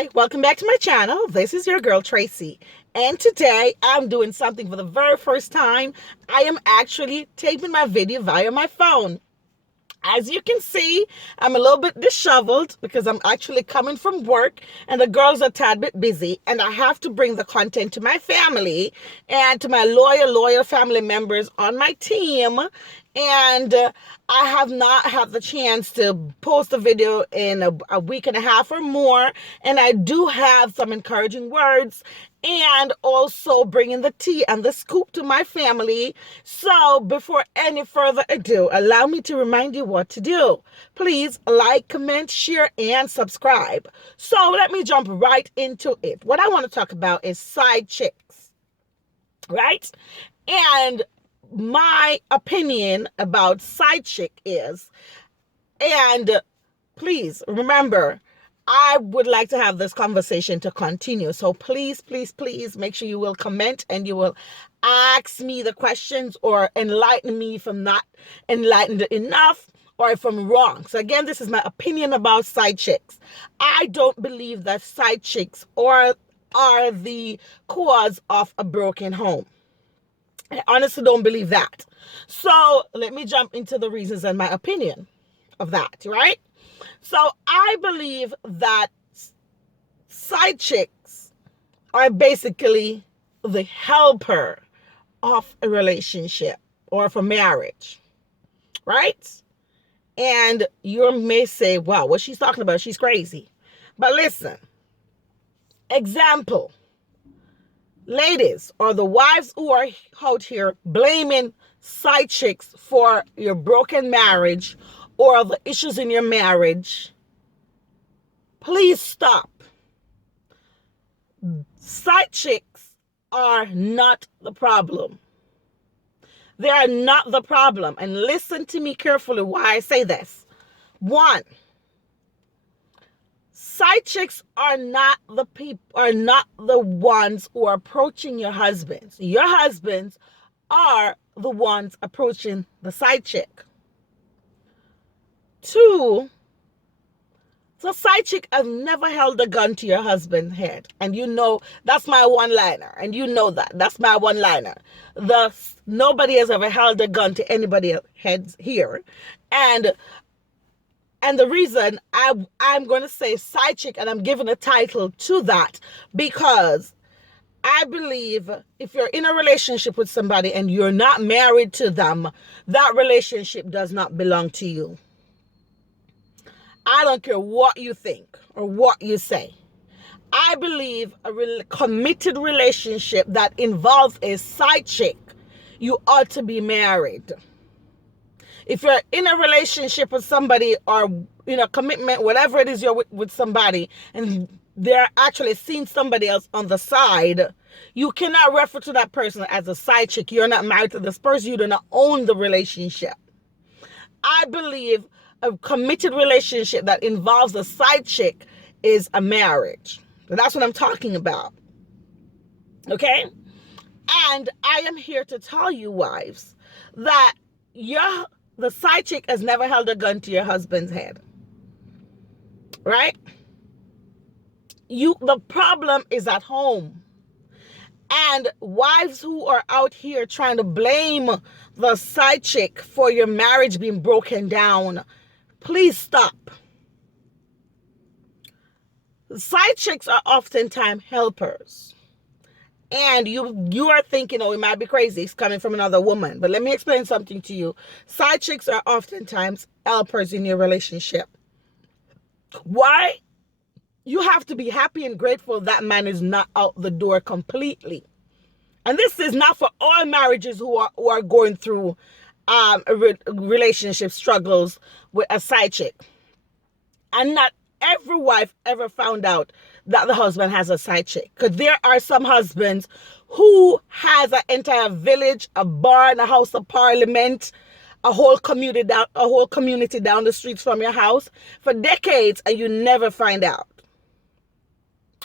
Hi, welcome back to my channel. This is your girl Tracy, and today I'm doing something for the very first time. I am actually taping my video via my phone. As you can see, I'm a little bit disheveled because I'm actually coming from work and the girls are a tad bit busy, and I have to bring the content to my family and to my loyal family members on my team. And I have not had the chance to post a video in a week and a half or more. And I do have some encouraging words and also bringing the tea and the scoop to my family. So before any further ado, allow me to remind you what to do. Please like, comment, share, and subscribe. So let me jump right into it. What I want to talk about is side chicks, right? And my opinion about side chick is, and please remember, I would like to have this conversation to continue. So please make sure you will comment and you will ask me the questions or enlighten me if I'm not enlightened enough or if I'm wrong. So again, this is my opinion about side chicks. I don't believe that side chicks are the cause of a broken home. I honestly don't believe that. So let me jump into the reasons and my opinion of that, right? So I believe that side chicks are basically the helper of a relationship or of a marriage, right? And you may say, wow, what she's talking about, she's crazy. But listen, example, ladies or the wives who are out here blaming side chicks for your broken marriage or the issues in your marriage, please stop. Side chicks are not the problem. They are not the problem. And listen to me carefully why I say this. One, side chicks are not the ones who are approaching your husbands. Your husbands are the ones approaching the side chick. Two, the side chick has never held a gun to your husband's head. And you know, that's my one-liner. And you know that. That's my one-liner. Nobody has ever held a gun to anybody's heads here. And the reason I'm going to say side chick, and I'm giving a title to that, because I believe if you're in a relationship with somebody and you're not married to them, that relationship does not belong to you. I don't care what you think or what you say. I believe a committed relationship that involves a side chick, you ought to be married. If you're in a relationship with somebody or in a commitment, whatever it is you're with somebody, and they're actually seeing somebody else on the side, you cannot refer to that person as a side chick. You're not married to this person. You do not own the relationship. I believe a committed relationship that involves a side chick is a marriage. That's what I'm talking about. Okay? And I am here to tell you, wives, that the side chick has never held a gun to your husband's head. Right? The problem is at home. And wives who are out here trying to blame the side chick for your marriage being broken down, please stop. Side chicks are oftentimes helpers. And you are thinking, oh, it might be crazy. It's coming from another woman. But let me explain something to you. Side chicks are oftentimes helpers in your relationship. Why? You have to be happy and grateful that man is not out the door completely. And this is not for all marriages who are going through relationship struggles with a side chick. And not every wife ever found out that the husband has a side chick. Because there are some husbands who has an entire village, a barn, a house of parliament, a whole community down the streets from your house for decades, and you never find out.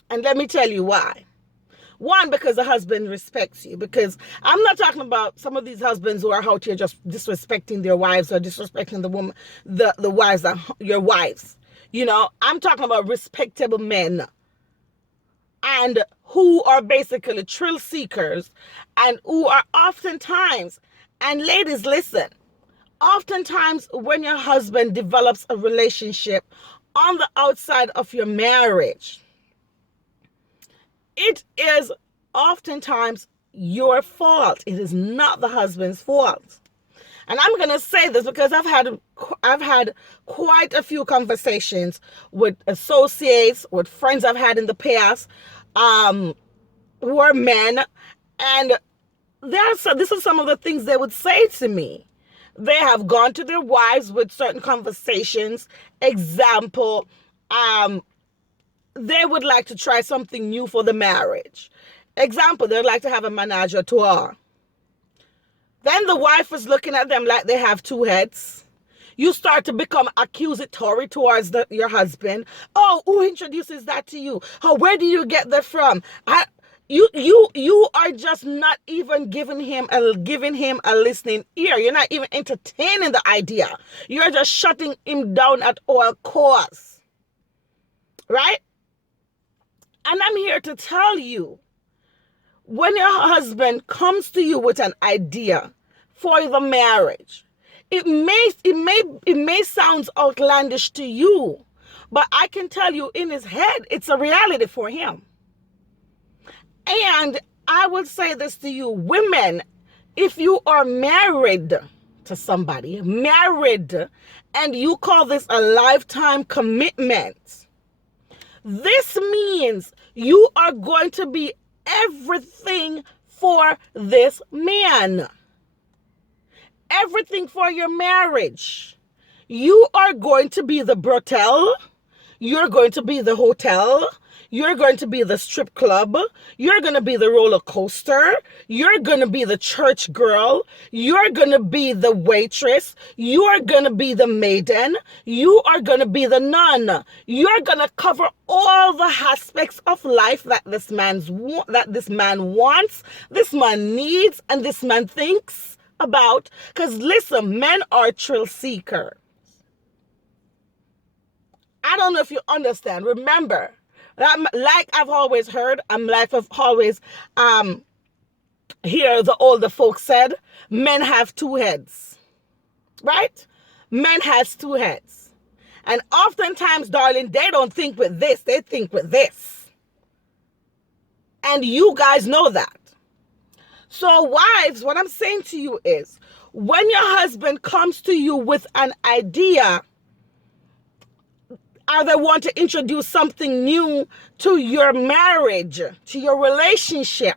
And let me tell you why. One, because the husband respects you. Because I'm not talking about some of these husbands who are out here just disrespecting their wives or disrespecting the wives, your wives. You know, I'm talking about respectable men and who are basically thrill seekers, and who are oftentimes, and ladies, listen, oftentimes when your husband develops a relationship on the outside of your marriage, it is oftentimes your fault. It is not the husband's fault. And I'm going to say this because I've had quite a few conversations with associates, with friends I've had in the past, who are men, and this is some of the things they would say to me. They have gone to their wives with certain conversations. Example, they would like to try something new for the marriage. Example, they'd like to have a menage a trois. Then the wife is looking at them like they have two heads. You start to become accusatory towards your husband. Oh, who introduces that to you? Oh, where do you get that from? You are just not even giving him a listening ear. You're not even entertaining the idea. You're just shutting him down at all costs. Right? And I'm here to tell you, when your husband comes to you with an idea for the marriage, it may sound outlandish to you, but I can tell you in his head, it's a reality for him. And I will say this to you, women, if you are married to somebody, and you call this a lifetime commitment, this means you are going to be everything for this man. Everything for your marriage. You are going to be the brothel. You're going to be the hotel. You're going to be the strip club. You're going to be the roller coaster. You're going to be the church girl. You're going to be the waitress. You're going to be the maiden. You are going to be the nun. You're going to cover all the aspects of life that this man wants, this man needs, and this man thinks about. Because listen, men are thrill seekers. I don't know if you understand. Remember, like I've always heard, I've always hear the older folks said, men have two heads, right? Men has two heads. And oftentimes, darling, they don't think with this, they think with this. And you guys know that. So wives, what I'm saying to you is, when your husband comes to you with an idea, or they want to introduce something new to your marriage, to your relationship,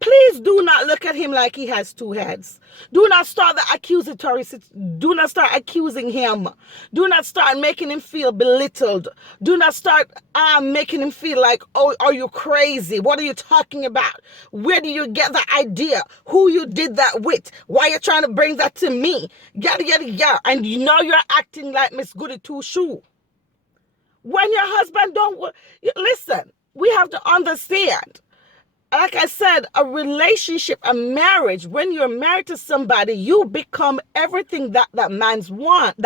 please do not look at him like he has two heads. Do not start the accusatory. Do not start accusing him. Do not start making him feel belittled. Do not start making him feel like, oh, are you crazy? What are you talking about? Where do you get the idea? Who you did that with? Why are you trying to bring that to me? Yada, yada, yada. And you know you're acting like Miss Goody Two-Shoe. When your husband don't... Listen, we have to understand. Like I said, a relationship, a marriage, when you're married to somebody, you become everything that man wants.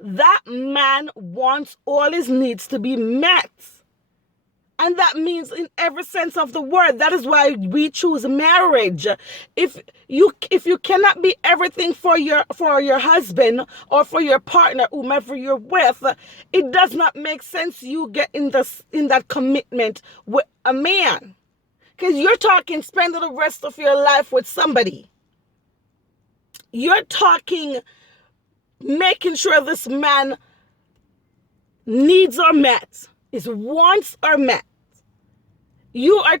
That man wants all his needs to be met. And that means in every sense of the word. That is why we choose marriage. If you cannot be everything for your husband or for your partner, whomever you're with, it does not make sense you get in that commitment with a man. Because you're talking spending the rest of your life with somebody. You're talking making sure this man needs are met. His wants are met. You are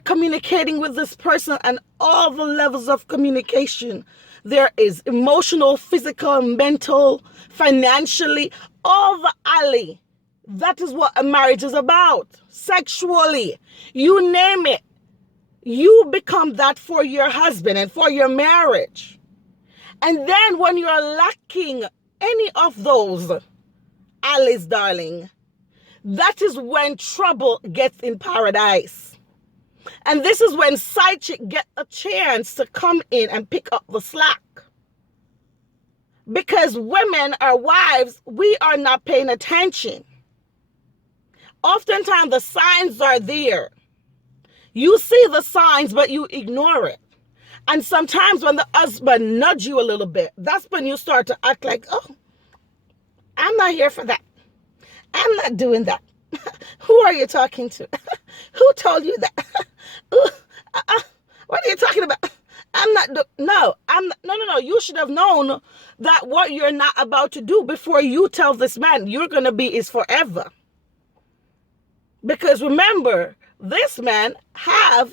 communicating with this person and all the levels of communication. There is emotional, physical, mental, financially, all the alley. That is what a marriage is about. Sexually, you name it. You become that for your husband and for your marriage. And then when you are lacking any of those alleys, darling, that is when trouble gets in paradise. And this is when side chick get a chance to come in and pick up the slack. Because women, our wives, we are not paying attention. Oftentimes the signs are there. You see the signs, but you ignore it. And sometimes when the husband nudge you a little bit, that's when you start to act like, oh, I'm not here for that. I'm not doing that. Who are you talking to? Who told you that? Ooh, what are you talking about? I'm not, no, I'm not, no. You should have known that what you're not about to do before you tell this man you're going to be is forever. Because remember, this man have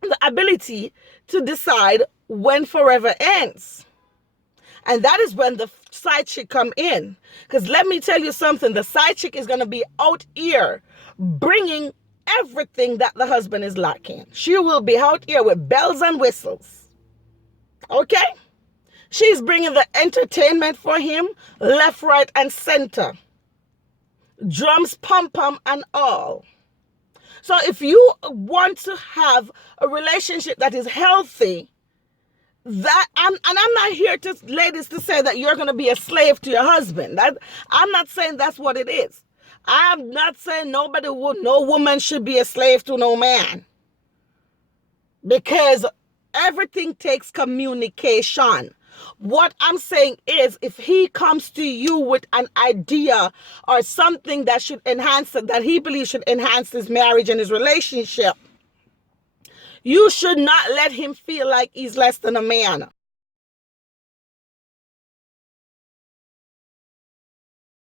the ability to decide when forever ends. And that is when the side chick come in. Because let me tell you something, the side chick is going to be out here bringing everything that the husband is lacking. She will be out here with bells and whistles. Okay? She's bringing the entertainment for him, left, right, and center. Drums, pom-pom, and all. So if you want to have a relationship that is healthy, I'm not here to, ladies, to say that you're going to be a slave to your husband. I'm not saying that's what it is. I'm not saying no woman should be a slave to no man. Because everything takes communication. What I'm saying is, if he comes to you with an idea or something that should enhance it, that he believes should enhance his marriage and his relationship, you should not let him feel like he's less than a man.